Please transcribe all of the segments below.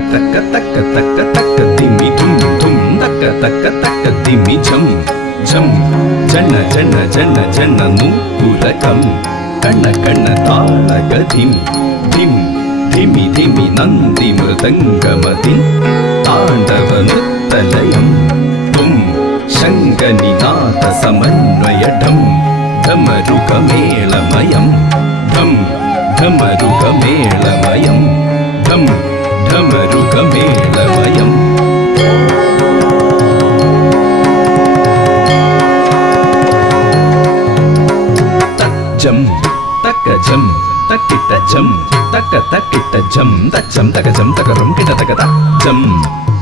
taka taka taka taka dimi dhum dhum taka taka taka dimi jam jam janna janna janna janna nuppurakam kanna kanna talagadim dim dhimi dhimi nandi mridangamadim तांडव नृत्यलयं तुम शङ्खनिनाद समन्वयढं धमरुकमेलमयं धम धमरुकमेलमयं धम धमरुकमेलमयं तज्जं तकजं तकिटजं तक तकिटजं तज्जं तकजं तकरं किटतकतजं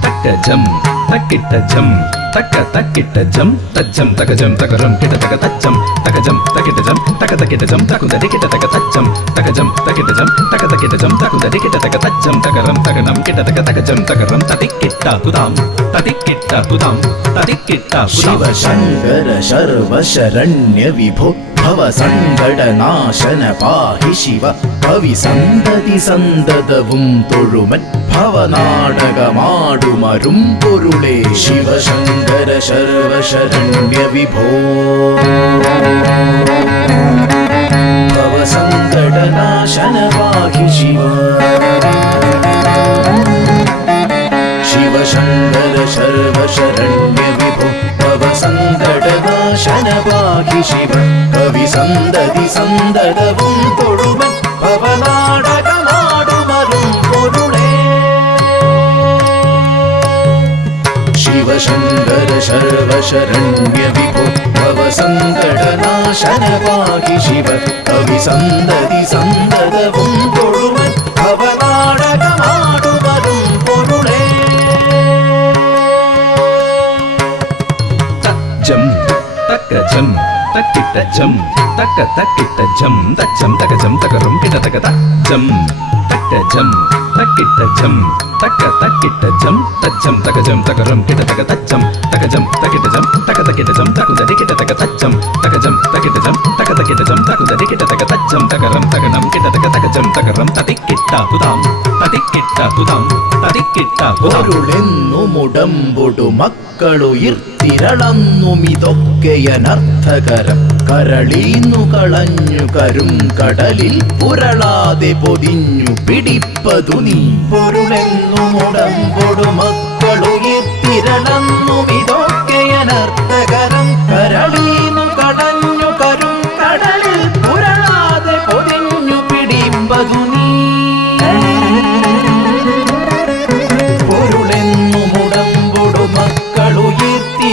तकजं तकिटजं तक तकिटजं तज्जं तकजं तकरं किटतकतजं तकजं तकिटजं तक तकिटजं तकुदरि किटतकतजं तकजं तकिटजं तक तकिटजं तकुदरि किटतकतजं तकरं तकनं किटतकतकजं तकरं ततिकिट्टाकुदां ततिकिट्टाकुदां ततिकिट्टाकुदां शिव शङ्कर शर्व शरण्य विभो भव सङ्कटनाशन पाहि शिव कवि सन्तति सन्ददवुं तोळुमन् भवनाटकमाडुमरुं पोरुळे शिव शङ्कर शर्व शरण्य विभो भव सङ्कटनाशन पाहि शिव शिव शङ्कर शर्व शरण्य विभो भव सङ्कटनाशन पाहि शिव कवि सन्दति सन्ददवुं तोळुमन् भवनाटकमाडुमरुं पोरुळे शिव शङ्कर शर्व शरण्य विभो भव सङ्कटनाशन पाहि शिव कवि सन्दति सन्ददवुं तोळुमन् भवनाटकमाडुमरुं पोरुळे जम तकजं तकिटजं तक तकिटजं तज्जं तकजं तकरं किटतकतजं तकजं तकिटजं तक तकिटजं तज्जं तकजं तकरं किटतकतजं तकजं तकिटजं तक तकिटजं तकुदरि किटतकतजं तकजं तकिटजं तक तकिटजं तकुदरि किटतकतजं तकरं तकनं किटतकतकजं तकरं ततिकिट्टाकुदां ततिकिट्टाकुदां ततिकिट्टाकुदां പൊരുളെന്നുമുടമ്പൊടു മക്കളുയിർത്തിരളന്നുമിതൊക്കെയനർത്ഥകരം കരളീന്നു കളഞ്ഞു കരും കടലിൽ പുരളാതെ പൊതിഞ്ഞു പിടിപ്പതു നീ പൊരുളെന്നുമുടമ്പൊടു മക്കളുയിർത്തിരളന്നുമിതൊക്കെയനർത്ഥകരം കരളീന്നു കളഞ്ഞു കരും കടലിൽ പുരളാതെ പൊതിഞ്ഞു പിടിപ്പതു നീ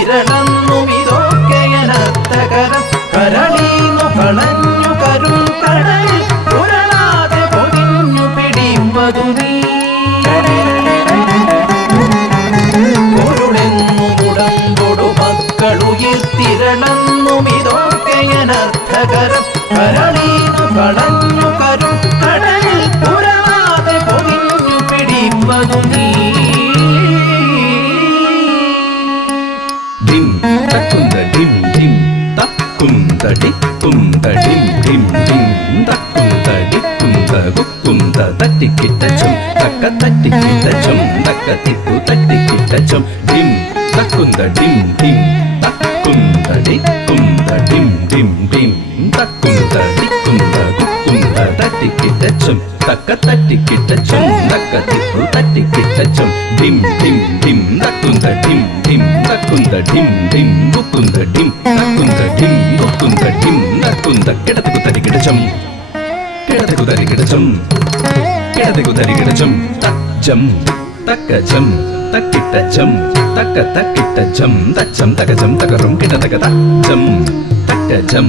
ിരളന്നുമിതൊക്കെയനർത്ഥകരം കരളീന്നു കളഞ്ഞു കരും കടലിൽ പുരളാതെ പൊതിഞ്ഞു പിടിപ്പതു നീ പൊരുളെന്നുമുടമ്പൊടു മക്കളുയിർത്തിരളന്നുമിതൊക്കെയനർത്ഥകരം കരളീന്നു കളഞ്ഞു കരും കടലിൽ പുരളാതെ പൊതിഞ്ഞു പിടിപ്പതു നീ dim takunda dim dim takunda dikunda dim dim dim takunda dikunda gukunda tatikitachum takatatikitachum takatiku tatikitachum dim takunda dim dim takunda dikunda dim dim dim takunda dikunda gukunda tatikitachum takatatikitachum takatiku tatikitachum dim dim dim takunda dim dim takunda dim dim gukunda dim takunda dim gukunda dim takunda kedatuku tarikidachum kedatuku tarikidachum kedatuku tarikidachum tajam takajam takitachum takatakitachum tajam takajam takarum kedatakatachum takajam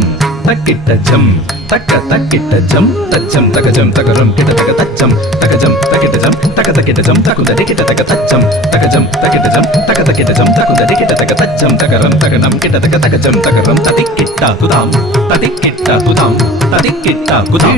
takitachum takatakitachum tajam takajam takarum kedatakatachum takajam takitachum takatakitachum takudari kedatakatachum takajam takitachum takatakitachum takudari kedatakatachum takaram takanam kedatakatachum takaram tatikittakudam tatikittakudam tatikittakudam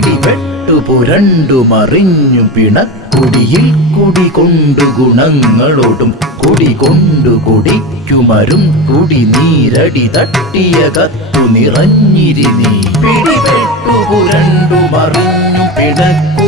ഇടിവെട്ടു പുരണ്ടു മറിഞ്ഞു പിണക്കുടിയിൽ കുടികൊണ്ടു ഗുണങ്ങളോടും കുടികൊണ്ടു കുടിക്കുമരും കുടി നീരടി തട്ടിയ കത്തു നിറഞ്ഞിരിനീ പിടിവെട്ടു പുരണ്ടു മറിഞ്ഞു പിണക്കു